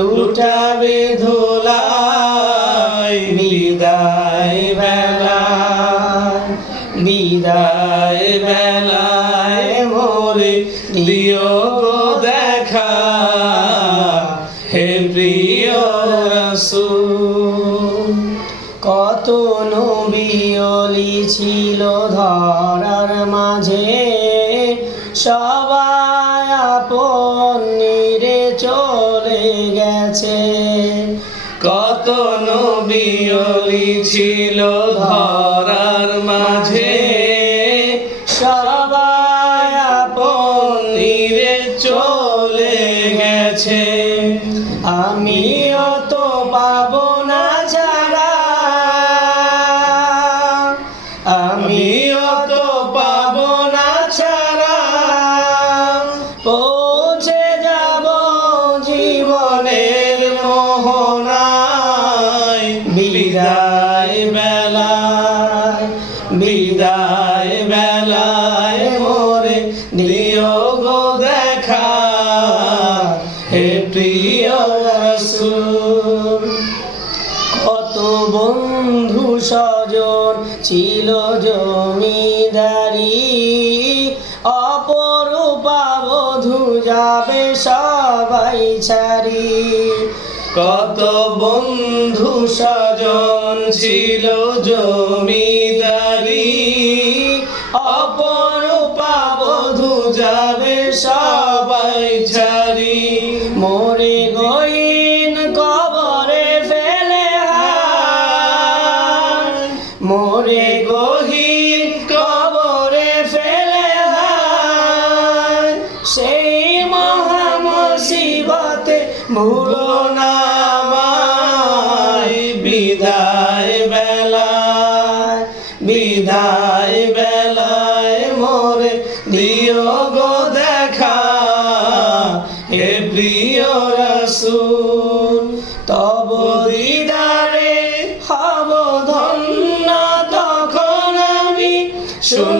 লুটাবে ধোলাই, বিদায় বেলায় বিদায় বেলায় মোরে দিও গো দেখা। হে প্রিয় রসুল, কত নবিয়লি ছিল ধরার মাঝে, সবাই আপন গেছে কত নবী ছিল ধরার মাঝে। সবাই আপন চলে গেছে। আমিও দিও গো দেখা, হে প্রিয় কত বন্ধু স্বজন ছিল জমিদারি, অপরূপা বধু যাবে সবাই ছাড়ি। কত বন্ধু স্বজন ছিল জমিদারি যাবে সবাই ছাড়ি মোরে গইন কবরে ফেলে মোরে গহীন কবরে ফেলে সেই মহামসিবতে ভুলো না বিদায় বেলা, বিদায় বেলায় প্রিয় রসুল তব দিদারে হব ধন্য তখন আমি শূন্য